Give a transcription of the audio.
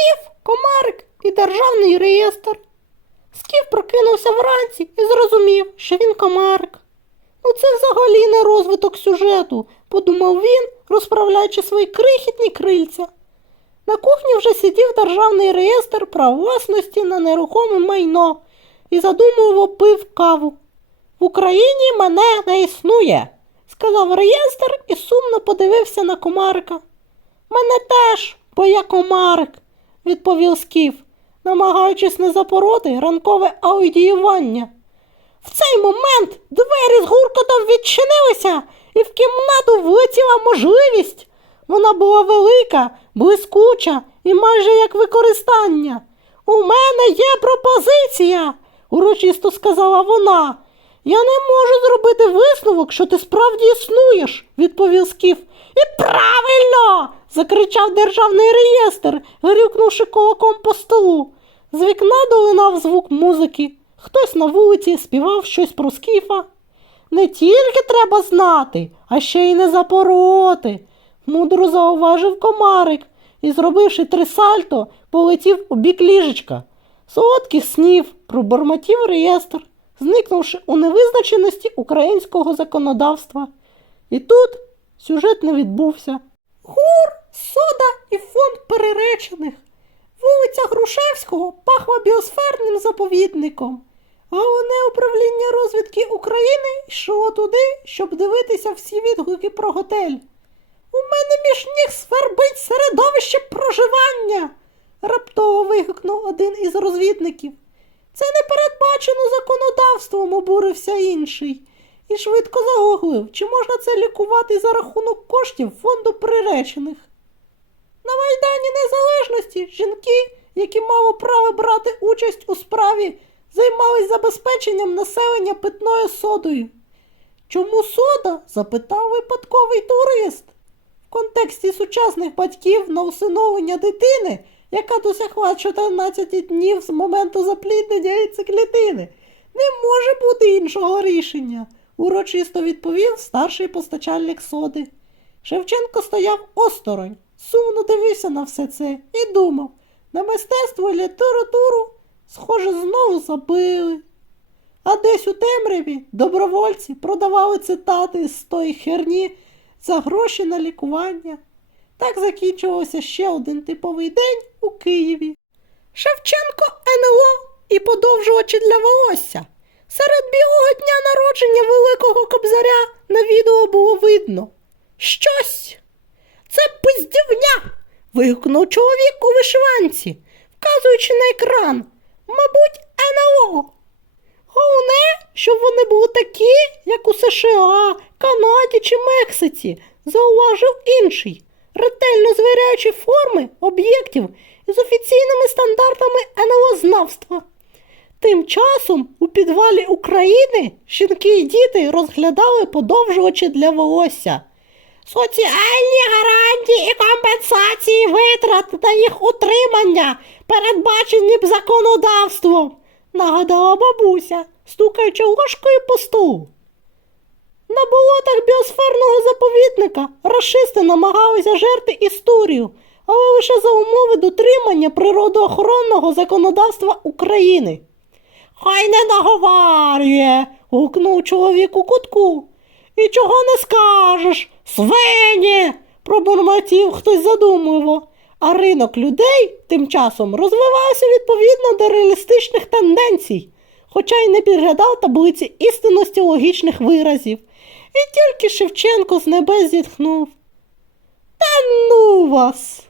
Скіф, комарик і державний реєстр. Скіф прокинувся вранці і зрозумів, що він комарик. Ну це взагалі не розвиток сюжету, подумав він, розправляючи свої крихітні крильця. На кухні вже сидів державний реєстр прав власності на нерухоме майно і задумливо пив каву. В Україні мене не існує, сказав реєстр і сумно подивився на комарика. Мене теж, бо я комарик, відповів Скіф, намагаючись не запороти ранкове аудіювання. В цей момент двері з гуркотом відчинилися, і в кімнату влетіла можливість. Вона була велика, блискуча і майже як використання. У мене є пропозиція, урочисто сказала вона. Я не можу зробити висновок, що ти справді існуєш, відповів Скіф. І правильно. Закричав державний реєстр, грюкнувши кулаком по столу. З вікна долинав звук музики. Хтось на вулиці співав щось про скіфа. Не тільки треба знати, а ще й не запороти, мудро зауважив комарик і, зробивши три сальто, полетів у бік ліжечка. Солодких снів пробормотів реєстр, зникнувши у невизначеності українського законодавства. І тут сюжет не відбувся. Сода і фонд переречених. Вулиця Грушевського пахла біосферним заповідником. Головне управління розвідки України йшло туди, щоб дивитися всі відгуки про готель. У мене між ніг свербить середовище проживання, раптово вигукнув один із розвідників. Це не передбачено законодавством, обурився інший, і швидко загуглив, чи можна це лікувати за рахунок коштів фонду приречених. На Майдані Незалежності жінки, які мали право брати участь у справі, займались забезпеченням населення питною содою. Чому сода? запитав випадковий турист. В контексті сучасних батьків на усиновлення дитини, яка досягла 14 днів з моменту запліднення яйцеклітини, не може бути іншого рішення, урочисто відповів старший постачальник соди. Шевченко стояв осторонь, сумно дивився на все це і думав, на мистецтво і літературу, схоже, знову забили. А десь у темряві добровольці продавали цитати з тої херні за гроші на лікування. Так закінчувався ще один типовий день у Києві. Шевченко НЛО і подовжувачі для волосся. Серед білого дня народження Великого Кобзаря на відео було видно. Щось. Це пиздівня. вигукнув чоловік у вишиванці, вказуючи на екран. Мабуть, НЛО. Головне, щоб вони були такі, як у США, Канаді чи Мексиці, зауважив інший, ретельно звіряючи форми об'єктів із офіційними стандартами НЛО-знавства. Тим часом у підвалі України жінки і діти розглядали подовжувачі для волосся. Соціальні гарантії і компенсації витрат на їх утримання передбачені б законодавством, нагадала бабуся, стукаючи ложкою по столу. На болотах біосферного заповідника рашисти намагалися жерти історію, але лише за умови дотримання природоохоронного законодавства України. Хай не наговарює, гукнув чоловік у кутку. І чого не скажеш? Свині! пробурмотів хтось задумливо. А ринок людей тим часом розвивався відповідно до реалістичних тенденцій, хоча й не підглядав таблиці істинності логічних виразів. І тільки Шевченко з небес зітхнув. Та ну вас!